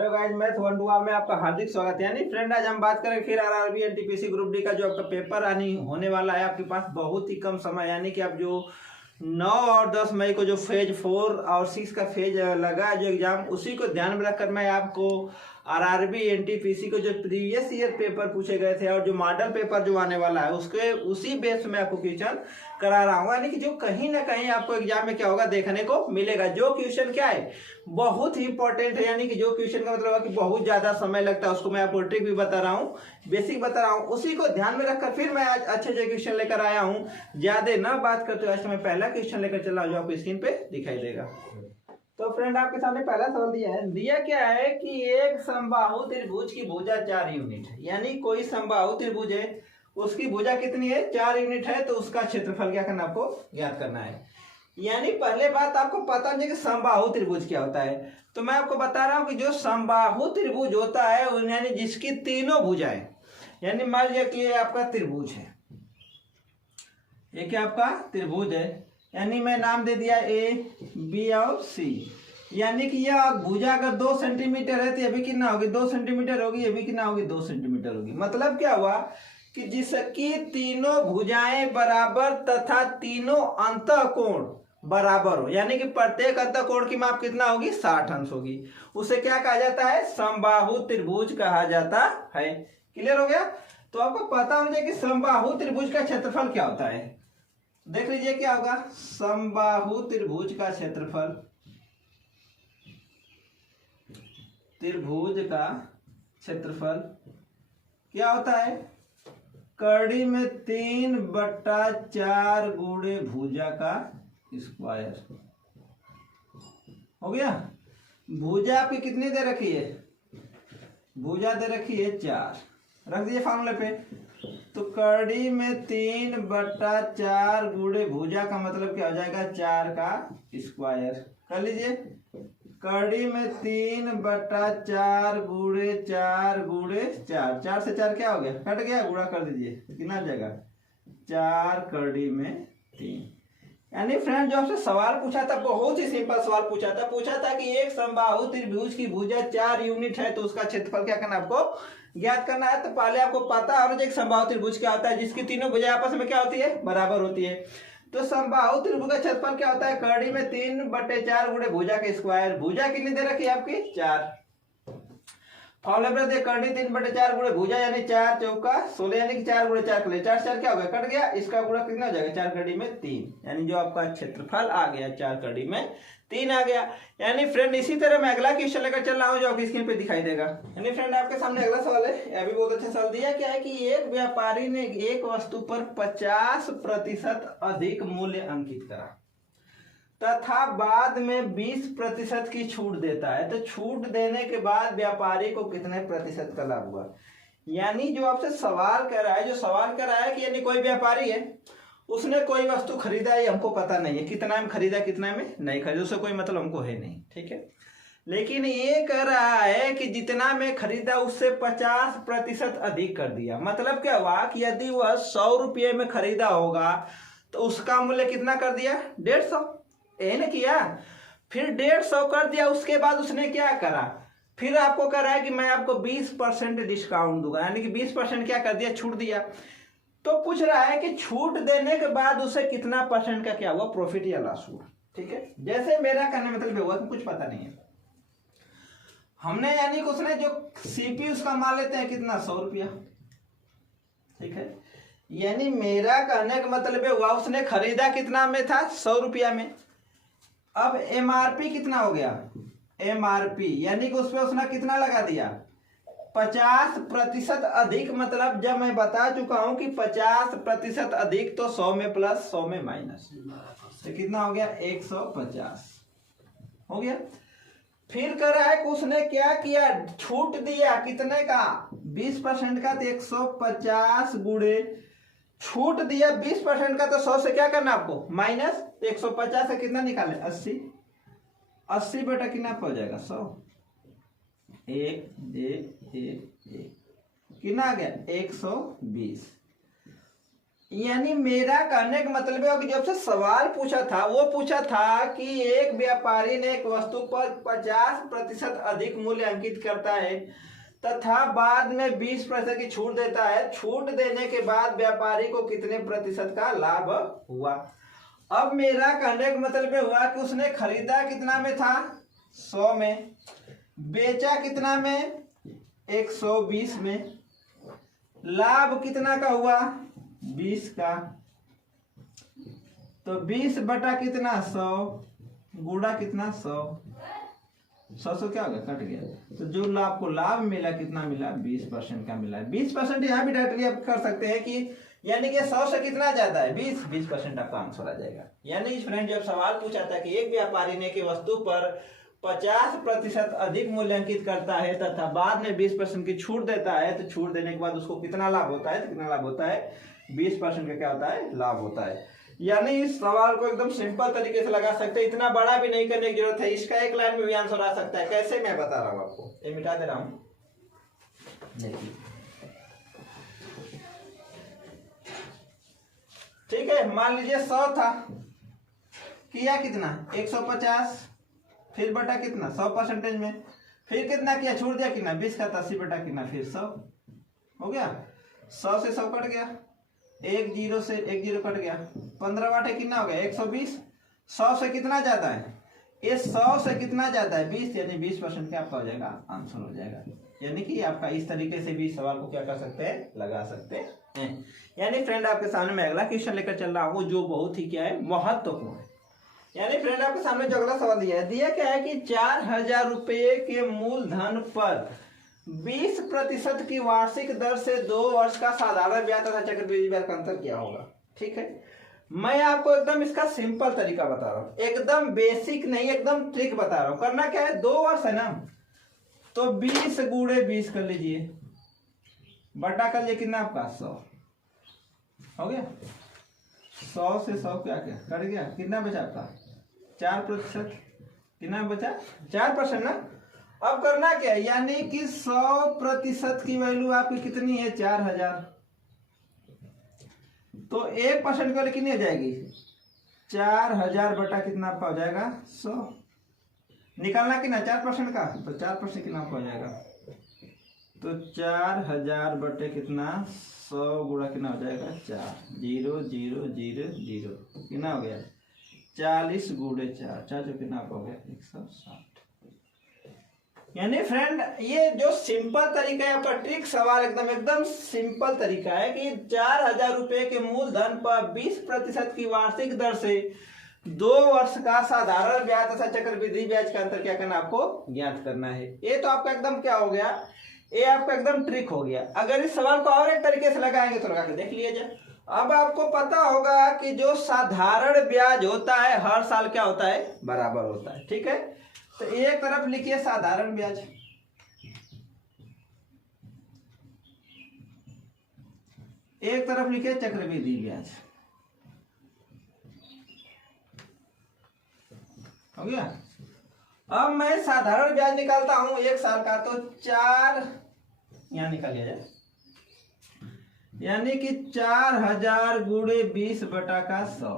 Hello guys, math 1 में आपका हार्दिक स्वागत है। यानी फ्रेंड, आज हम बात करें फिर आरआरबी एनटीपीसी ग्रुप डी का जो आपका पेपर आनी होने वाला है। आपके पास बहुत ही कम समय, यानी कि आप जो 9 और 10 मई को जो फेज 4 और 6 का फेज लगा है जो एग्जाम, उसी को ध्यान में रखकर मैं आपको आरआरबी एनटीपीसी को जो प्रीवियस ईयर पेपर पूछे गए थे और जो मॉडल पेपर जो आने वाला है उसके उसी बेस में आपको क्वेश्चन करा रहा हूँ। यानी कि जो कहीं ना कहीं आपको एग्जाम में क्या होगा देखने को मिलेगा। जो क्वेश्चन क्या है बहुत ही इंपॉर्टेंट है, यानी कि जो क्वेश्चन का मतलब है कि बहुत ज्यादा समय लगता है, उसको मैं आपको ट्रिक भी बता रहा हूँ, बेसिक बता रहा हूँ, उसी को ध्यान में रखकर फिर मैं आज अच्छे अच्छे क्वेश्चन लेकर आया हूँ। ज्यादा ना बात करते हुए आज मैं पहला क्वेश्चन लेकर चला जो आपको स्क्रीन पे दिखाई देगा। तो फ्रेंड, आपके सामने पहला सवाल दिया है। दिया क्या है कि एक समबाहु त्रिभुज की भुजा 4 यूनिट है। यानी कोई समबाहु त्रिभुज है, उसकी भुजा कितनी है? 4 यूनिट है। तो उसका क्षेत्रफल क्या करना, आपको ज्ञात करना है। यानी पहले बात आपको पता नहीं कि समबाहु त्रिभुज क्या होता है। तो मैं आपको बता रहा हूं कि जो समबाहु त्रिभुज होता है यानी जिसकी तीनों भुजाएं, यानी मान लीजिए कि ये आपका त्रिभुज है, ये क्या आपका त्रिभुज है, यानी मैं नाम दे दिया ए बी और सी। यानी कि यह भुजा अगर 2 सेंटीमीटर है तो ये भी कितना होगी? 2 सेंटीमीटर होगी। ये भी कितना होगी? 2 सेंटीमीटर होगी। मतलब क्या हुआ कि जिसकी तीनों भुजाएं बराबर तथा तीनों अंतःकोण बराबर हो, यानी कि प्रत्येक अंतःकोण की माप कितना होगी? 60 अंश होगी। उसे क्या कहा जाता है? समबाहु त्रिभुज कहा जाता है। क्लियर हो गया? तो आपको पता होना चाहिए कि समबाहु त्रिभुज का क्षेत्रफल क्या होता है। देख लीजिए क्या होगा। समबाहु त्रिभुज का क्षेत्रफल, त्रिभुज का क्षेत्रफल क्या होता है? कड़ी में 3/4 गुणे भुजा का स्क्वायर हो गया। भुजा आपकी कितनी दे रखी है? भुजा दे रखी है 4। रख दीजिए फॉर्मूले पे। तो कड़ी में 3/4 गुणे भुजा का मतलब क्या हो जाएगा? 4 का स्क्वायर। कर लीजिए। कड़ी में 3/4 गुणे 4 गुणे 4, 4 से 4 क्या हो गया? कट गया। गुणा कर दीजिए, कितना आ जाएगा? 4 कड़ी में 3। यानी फ्रेंड, जो आपसे सवाल पूछा था बहुत ही सिंपल सवाल पूछा था कि एक समबाहु त्रिभुज की भुजा 4 यूनिट है तो उसका क्षेत्रफल क्या करना, आपको ज्ञात करना है। तो पहले आपको पता होना चाहिए समबाहु त्रिभुज क्या होता है, जिसकी तीनों भुजाएं आपस में क्या होती है? बराबर होती है। तो समबाहु त्रिभुज का क्षेत्रफल क्या होता है? कड़ी में 3/4 गुणे भुजा के स्क्वायर। भुजा कितनी दे रखी है आपकी? 4। फॉर्मूला दे कड़ी 3/4 गुणे भुजा, यानी 4 चौका 16, यानी कि 4 गुणे 4 कर लिया। 4 से 4 क्या हो गया? कट गया। इसका गुणा कितना हो जाएगा? 4 कड़ी में 3, यानी जो आपका क्षेत्रफल आ गया 4 कड़ी में 3 आ गया। यानी फ्रेंड, इसी तरह मैं अगला क्वेश्चन लेकर चल रहा हूँ जो आपकी स्क्रीन पे दिखाई देगा। यानी फ्रेंड, आपके सामने अगला सवाल है। अभी बहुत अच्छा सवाल दिया। क्या है कि एक व्यापारी ने एक वस्तु पर 50% अधिक मूल्य अंकित करा तथा बाद में 20% की छूट देता है। तो छूट देने के बाद व्यापारी को कितने प्रतिशत का लाभ हुआ? यानी जो आपसे सवाल कर रहा है, कि यानी कोई व्यापारी है, उसने कोई वस्तु खरीदा है, हमको पता नहीं है कितना में खरीदा कितना में नहीं खरीदा, उससे कोई मतलब हमको है नहीं, ठीक है। लेकिन ये कह रहा है कि जितना में खरीदा उससे 50% अधिक कर दिया। मतलब क्या हुआ कि यदि वह 100 रुपये में खरीदा होगा तो उसका मूल्य कितना कर दिया? 150। ने किया, फिर 150 कर दिया। उसके बाद उसने क्या करा? फिर आपको कह रहा है कि मैं आपको 20% डिस्काउंट दूंगा, यानी कि 20% क्या कर दिया? छूट दिया। तो पूछ रहा है कि छूट देने के बाद उसे कितना परसेंट का क्या हुआ? प्रॉफिट या लॉस हुआ, ठीक है। जैसे मेरा कहने मतलब हुआ कि कुछ पता नहीं है हमने, यानी कि उसने जो सीपी उसका मान लेते हैं कितना? 100 रुपया, ठीक है। यानी मेरा कहने का मतलब हुआ उसने खरीदा कितना में था? 100 रुपया में। अब एमआरपी कितना हो गया? एमआरपी यानी कि उसमें उसने कितना लगा दिया? 50% अधिक। मतलब जब मैं बता चुका हूं कि 50% अधिक तो 100 में प्लस 100 में माइनस, तो कितना हो गया? 150 हो गया। फिर कह रहा है कि उसने क्या किया? छूट दिया कितने का? 20% का। तो 150 गुणे छूट दिया 20% का, तो 100 से क्या करना आपको? माइनस। 150 से कितना निकाले? 80। 80 बेटा कितना हो जाएगा? 100। 1 कितना आ गया? 120। यानी मेरा कहने का मतलब है कि जब से सवाल पूछा था वो पूछा था कि एक व्यापारी ने एक वस्तु पर 50% अधिक मूल्य अंकित करता है तथा बाद में 20% की छूट देता है। छूट देने के बाद व्यापारी को कितने प्रतिशत का लाभ हुआ। अब मेरा कहने का मतलब हुआ कि उसने खरीदा कितना में था 100 में, बेचा कितना में 120 में, लाभ कितना का हुआ 20 का। तो 20 बटा कितना 100 गुणा कितना 100 से क्या हो गया कट गया। तो जो आपको लाभ मिला कितना मिला 20% का मिला। 20% यहाँ भी डायरेक्टली आप कर सकते हैं कि यानी कि 100 से कितना ज्यादा है 20% आपका आंसर आ जाएगा। यानी फ्रेंड जब सवाल पूछा था कि एक व्यापारी ने की वस्तु पर 50% अधिक मूल्यांकित करता है तथा बाद में 20% की छूट देता है तो छूट देने के बाद उसको कितना लाभ होता है, तो कितना लाभ होता है 20% का क्या होता है लाभ होता है। यानी इस सवाल को एकदम सिंपल तरीके से लगा सकते हैं, इतना बड़ा भी नहीं करने की जरूरत है। इसका एक लाइन में भी आंसर आ सकता है। कैसे मैं बता रहा हूं आपको, ये मिटा दे रहा हूं। देखिए ठीक है, मान लीजिए 100 था, किया कितना 150, फिर बटा कितना 100% में, फिर कितना किया छूट दिया कितना 20 का 80 बटा कितना फिर 100 हो गया। 100 से 100 कट गया, 1 0 से 1 0 कट गया, 15 बटे कितना हो गया 120। 100 से कितना ज्यादा है ये 100 से कितना ज्यादा है 20, यानी 20% का आपका हो जाएगा आंसर हो जाएगा। यानी कि आपका इस तरीके से भी सवाल को क्या कर सकते हैं लगा सकते हैं। यानी फ्रेंड आपके सामने मैं अगला क्वेश्चन लेकर चल रहा हूँ जो बहुत ही क्या है महत्वपूर्ण है। यानी फ्रेंड आपके सामने जो अगला सवाल दिया क्या है कि 4000 रुपये के मूलधन पर 20% की वार्षिक दर से 2 वर्ष का साधारण ब्याज तथा चक्रवृद्धि ब्याज का अंतर क्या होगा। ठीक है, मैं आपको एकदम इसका सिंपल तरीका बता रहा हूँ, एकदम बेसिक नहीं एकदम ट्रिक बता रहा हूँ। करना क्या है 2 वर्ष है ना, तो 20 गुणे 20 कर लीजिए, बटा कर लिए कितना आपका 100 हो गया। 100 से 100 क्या क्या कट गया, कितना बचा आपका 4%, कितना बचा 4% ना। अब करना क्या है, यानी कि 100% की वैल्यू आपकी कितनी है 4000, तो 1% की कितनी हो जाएगी 4000 बटा कितना आपका हो जाएगा 100। निकालना कितना 4% का, तो 4% कितना आपका हो जाएगा, तो 4000 बटे कितना 100 गुणा कितना हो जाएगा 4 0 0 0 0 कितना हो गया 40 गुणे 4 4 जो कितना आपका हो गया 160। यानी फ्रेंड ये जो सिंपल तरीका है आपका ट्रिक सवाल एकदम सिंपल तरीका है कि 4000 रुपये के मूलधन पर 20% की वार्षिक दर से 2 वर्ष का साधारण ब्याज तथा चक्रवृद्धि ब्याज का अंतर क्या करना आपको ज्ञात करना है। ये तो आपका एकदम क्या हो गया, ये आपका एकदम ट्रिक हो गया। अगर इस सवाल को और एक तरीके से लगाएंगे तो लगा के देख लीजिए। अब आपको पता होगा कि जो साधारण ब्याज होता है हर साल क्या होता है बराबर होता है। ठीक है, तो एक तरफ लिखिए साधारण ब्याज, एक तरफ लिखिए चक्रवृद्धि ब्याज। हो गया। अब मैं साधारण ब्याज निकालता हूं 1 साल का, तो 4 यहां निकाल लिया जाए, यानी कि 4000 गुणे 20 बटा का 100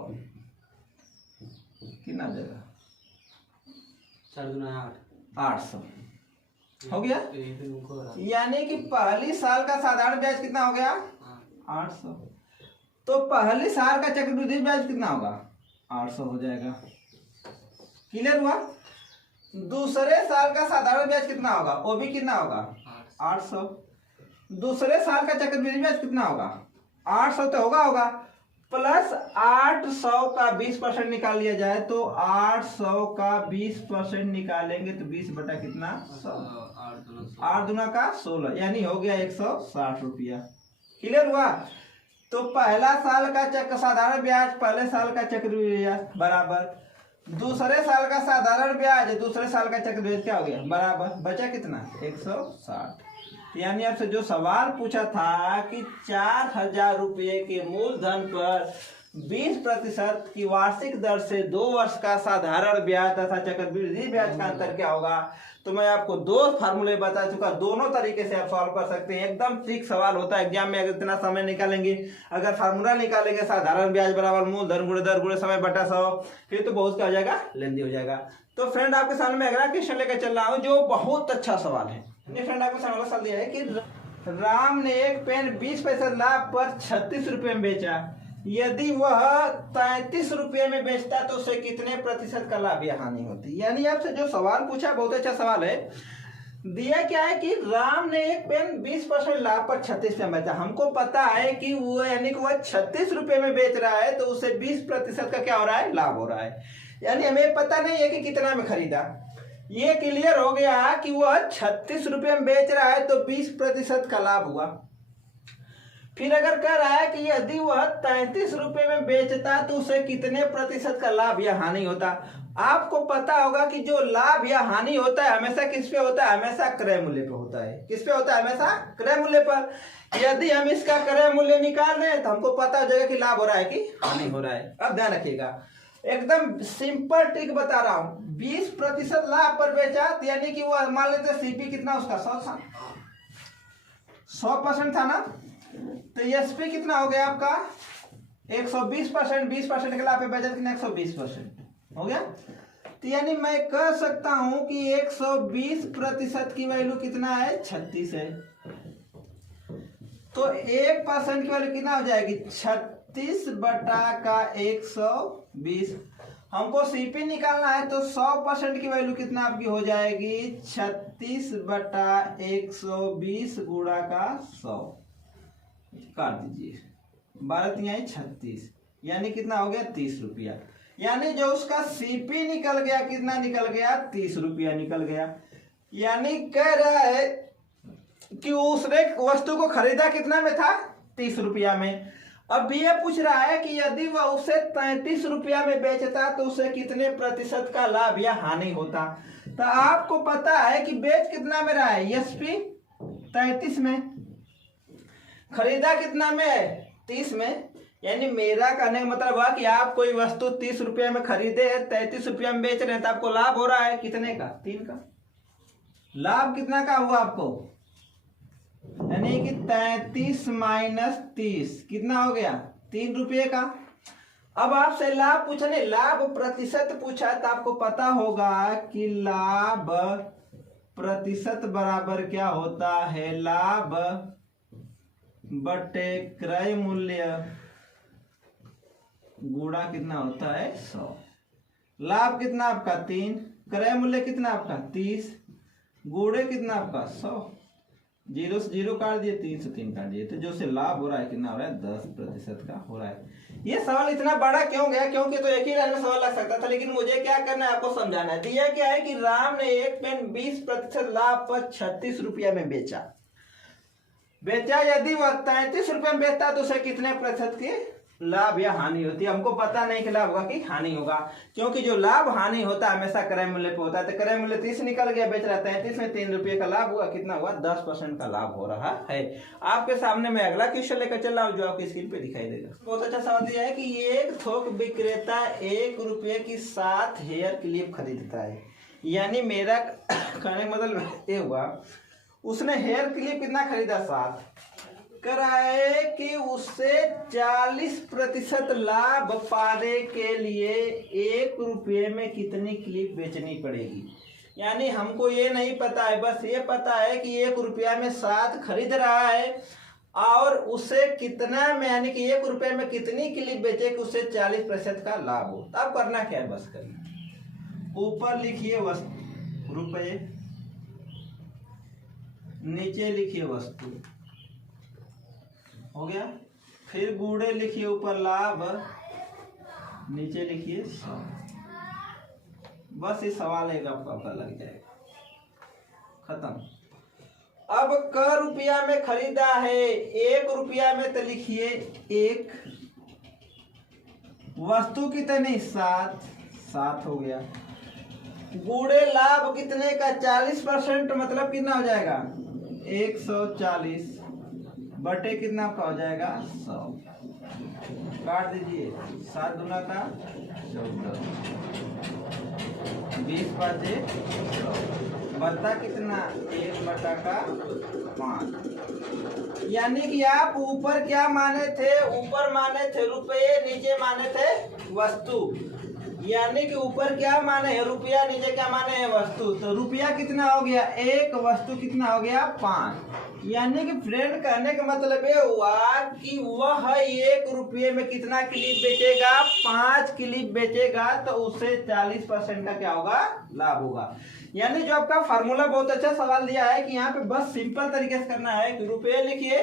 कितना हो जाएगा 800 हो गया। यानी कि पहली साल का साधारण ब्याज कितना हो गया 800, तो पहली साल का चक्रवृद्धि ब्याज कितना होगा 800 हो जाएगा। क्लियर हुआ। दूसरे साल का साधारण ब्याज कितना होगा, वो भी कितना होगा 800। दूसरे साल का चक्रवृद्धि ब्याज कितना होगा 800 तो होगा प्लस 800 का 20% निकाल लिया जाए तो 800 का 20% निकालेंगे तो 20 बटा कितना 100, 8 दूना का 16, यानी हो गया 160 रुपया। क्लियर हुआ। तो पहला साल का साधारण ब्याज पहले साल का चक्रवृद्धि ब्याज बराबर, दूसरे साल का साधारण ब्याज दूसरे साल का चक्रवृद्धि क्या हो गया बराबर, बचा कितना 160। यानी आपसे जो सवाल पूछा था कि 4000 रुपये के मूलधन पर 20% की वार्षिक दर से 2 वर्ष का साधारण ब्याज तथा चक्रवृद्धि ब्याज का अंतर क्या होगा। तो मैं आपको 2 फार्मूले बता चुका, दोनों तरीके से आप सॉल्व कर सकते हैं। एकदम ट्रिक सवाल होता है एग्जाम में, अगर इतना समय निकालेंगे, अगर फार्मूला निकालेंगे साधारण ब्याज बराबर मूलधन गुणे दर गुणे समय बटा 100, फिर तो बहुत क्या हो जाएगा, लेंदी हो जाएगा। तो फ्रेंड आपके सामने मैं अगला क्वेश्चन लेकर चल रहा हूँ जो बहुत अच्छा सवाल है। फ्रेंड आपके सामने सवाल दिया है कि राम ने एक पेन 20 पैसे लाभ पर 36 रुपये में बेचा, यदि वह 33 रुपये में बेचता तो उसे कितने प्रतिशत का लाभ या हानि होती। यानी आपसे जो सवाल पूछा बहुत अच्छा सवाल है। दिया क्या है कि राम ने एक पेन 20% लाभ पर 36 में बेचा। हमको पता है कि वो यानी कि वह 36 रुपये में बेच रहा है तो उसे 20% का क्या हो रहा है, लाभ हो रहा है। यानी हमें पता नहीं है कि कितना में खरीदा। ये क्लियर हो गया कि वह 36 रुपये में बेच रहा है तो 20% का लाभ हुआ। फिर अगर कह रहा है कि यदि वह 33 रुपये में बेचता तो उसे कितने प्रतिशत का लाभ या हानि होता। आपको पता होगा कि जो लाभ या हानि होता है हमेशा किस पे होता है, हमेशा क्रय मूल्य पे होता है। किस पे होता है, हमेशा क्रय मूल्य पर। यदि हम इसका क्रय मूल्य निकाल रहे हैं तो हमको पता हो जाएगा कि लाभ हो रहा है कि हानि हो रहा है। अब ध्यान रखिएगा, एकदम सिंपल ट्रिक बता रहा हूं। 20% लाभ पर बेचा यानी कि वो मान लेते सीपी कितना उसका 100 था, 100% था ना, तो एसपी कितना हो गया आपका 120%। 20% के लाभ पे बेचा कितना 120% हो गया। तो यानी मैं कह सकता हूं कि 120% की वैल्यू कितना है, 36 है। तो 1% की वैल्यू कितना हो जाएगी, 36 बटा का 120। हमको सीपी निकालना है तो 100% की वैल्यू कितना आपकी हो जाएगी, 36 बटा 120 गुणा का 100। काट दीजिए, 12 36, यानी कितना हो गया 30 रुपया। यानी जो उसका सीपी निकल गया कितना निकल गया, 30 रुपया निकल गया। यानी कह रहा है कि उसने वस्तु को खरीदा कितना में था, 30 रुपया में। अब ये पूछ रहा है कि यदि वह उसे 33 रुपया में बेचता तो उसे कितने प्रतिशत का लाभ या हानि होता। तो आपको पता है कि बेच कितना में रहा है, एसपी 33 में, खरीदा कितना में, 30 में। यानी मेरा कहने का मतलब हुआ कि आप कोई वस्तु 30 रुपया में खरीदे है, 33 रुपया में बेच रहे हैं, तो आपको लाभ हो रहा है कितने का, 3 का। लाभ कितना का हुआ आपको, यानी कि 33 माइनस 30 कितना हो गया, 3 रुपये का। अब आपसे लाभ पूछने, लाभ प्रतिशत पूछा तो आपको पता होगा कि लाभ प्रतिशत बराबर क्या होता है, लाभ बटे क्रय मूल्य गुणा कितना होता है, 100। लाभ कितना आपका 3, क्रय मूल्य कितना आपका 30, गुणे कितना आपका 100। 0 से 0 काट दिए, 3 से 3 काट दिए, तो जो से लाभ हो रहा है कितना हो रहा है, 10% का हो रहा है। ये सवाल इतना बड़ा क्यों गया, क्योंकि तो एक ही लाइन में सवाल लग सकता था, लेकिन मुझे क्या करना है, आपको समझाना है। दिया क्या है कि राम ने एक पेन 20% लाभ पर 36 रुपया में बेचा। यदि वह 33 रुपये में बेचता तो उसे कितने प्रतिशत की लाभ या हानि होती है। हमको पता नहीं कि लाभ होगा कि हानि होगा, क्योंकि जो लाभ हानि होता है हमेशा क्रय मूल्य पे होता है। तो क्रय मूल्य 30 निकल गया, बेच रहा 33 में, 3 रुपये का लाभ हुआ, कितना हुआ, 10% का लाभ हो रहा है। आपके सामने मैं अगला क्वेश्चन लेकर चल रहा हूँ जो आपकी स्क्रीन पे दिखाई देगा। बहुत अच्छा सवाल दिया है कि एक थोक विक्रेता 1 रुपये की 7 हेयर क्लिप खरीदता है। यानी मेरा कहने का मतलब ये हुआ, उसने हेयर क्लिप कितना खरीदा, 7। कराए कि उससे 40% लाभ पाने के लिए 1 रुपये में कितनी क्लिप बेचनी पड़ेगी। यानी हमको ये नहीं पता है, बस ये पता है कि 1 रुपया में 7 खरीद रहा है और उसे कितना में, यानी कि 1 रुपये में कितनी क्लिप बेचे कि उससे 40% का लाभ हो। अब करना क्या है, बस करना, ऊपर लिखिए वस्तु रुपये, नीचे लिखिए वस्तु, हो गया। फिर गुणे लिखिए ऊपर लाभ, नीचे लिखिए 100। बस ये सवाल एक आपका पता लग जाएगा, खत्म। अब क रुपया में खरीदा है, 1 रुपया में तो लिखिए 1, वस्तु कितनी 7 हो गया। गुणे लाभ कितने का, 40%, मतलब कितना हो जाएगा 140 बटे कितना का हो जाएगा 100। काट दीजिए। 7 दूना का 14, 20 पाँचे 100, बता कितना 1/5। यानी कि आप ऊपर क्या माने थे, ऊपर माने थे रुपये, नीचे माने थे वस्तु। यानी कि ऊपर क्या माने है रुपया, नीचे क्या माने है वस्तु। तो रुपया कितना हो गया 1, वस्तु कितना हो गया 5। यानी कि फ्रेंड कहने का मतलब ये हुआ कि वह 1 रुपये में कितना क्लिप बेचेगा, 5 क्लिप बेचेगा, तो उससे 40% का क्या होगा, लाभ होगा। यानी जो आपका फार्मूला बहुत अच्छा सवाल दिया है कि यहाँ पे बस सिंपल तरीके से करना है कि रुपये लिखिए,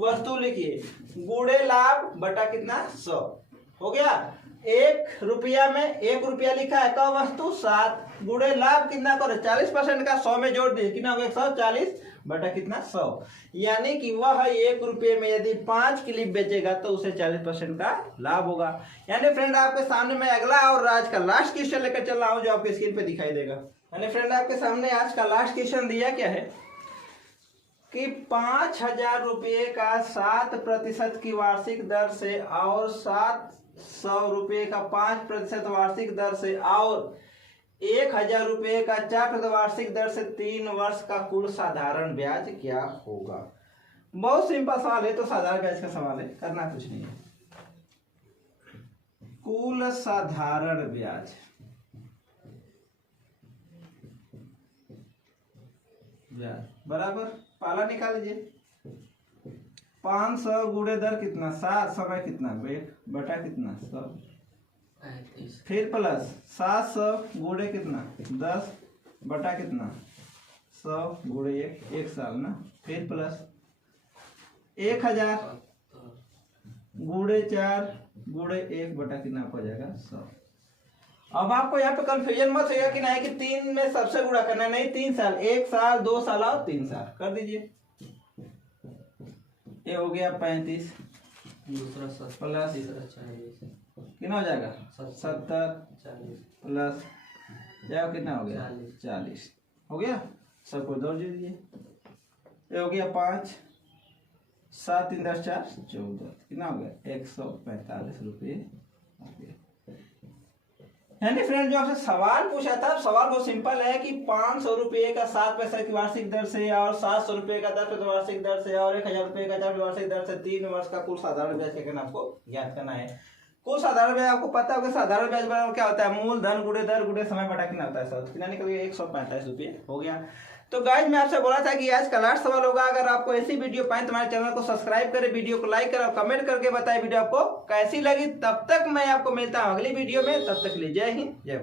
वस्तु लिखिए, गुणे लाभ बटा कितना 100 हो गया। 1 रुपया में 1 रुपया लिखा है का वस्तु 7, गुणे लाभ कितना करो 40% का 100 में जोड़ दिए कितना हो गया 140 बटा कितना 100। यानी कि वह 1 रुपये में यदि 5 क्लिप बेचेगा तो उसे 40% का लाभ होगा। यानी फ्रेंड आपके सामने मैं अगला और आज का लास्ट क्वेश्चन लेकर चल रहा हूँ जो आपके स्क्रीन पे दिखाई देगा। यानी फ्रेंड आपके सामने आज का लास्ट क्वेश्चन दिया क्या है कि 5000 रुपये का 7% की वार्षिक दर से और 700 रुपये का 5% वार्षिक दर से और 1000 रुपये का 4% वार्षिक दर से 3 वर्ष का कुल साधारण ब्याज क्या होगा। बहुत सिंपल सवाल है, तो साधारण ब्याज का सवाल है, करना कुछ नहीं है। कुल साधारण ब्याज बराबर पाला निकाल लीजिए। 500 गुणे दर कितना 7, समय कितना 1 बटा कितना 100, फिर प्लस 700 गुणे कितना 10 बटा कितना 100 गुणे 1 साल ना, फिर प्लस 1000 गुणे 4 गुणे 1 बटा कितना हो जाएगा 100। अब आपको यहाँ पे कंफ्यूजन मत होगा कि नहीं कि 3 में सबसे गुणा करना है, नहीं 3 साल, 1 साल 2 साल और 3 साल कर दीजिए। ये हो गया 35, दूसरा 70 प्लस तीसरा 40 कितना हो जाएगा 70 40 प्लस यह कितना हो गया 40 हो गया। सबको जोड़ दीजिए। ये हो गया 5, 7 3 10 4 14 कितना हो गया 145 रुपये हो गया। यानी फ्रेंड जो आपसे सवाल पूछा था, सवाल बहुत सिंपल है कि 500 रुपये का 7% की वार्षिक दर से और 700 रुपये का 10% वार्षिक दर से और 1000 रुपये का 4% वार्षिक दर से 3 वर्ष का कुल साधारण ब्याज क्या करना आपको याद करना है। कुल साधारण ब्याज आपको पता होगा, साधारण ब्याज बराबर क्या होता है मूलधन गुणे दर गुणे समय बटा कितना होता है सर, कितना निकल गया 145 रुपये हो गया। तो गाइज मैं आपसे बोला था कि आज का लास्ट सवाल होगा। अगर आपको ऐसी वीडियो पाए तो हमारे चैनल को सब्सक्राइब करें, वीडियो को लाइक करें और कमेंट करके बताएं वीडियो आपको कैसी लगी। तब तक मैं आपको मिलता हूं अगली वीडियो में, तब तक के लिए जय हिंद जय भारत।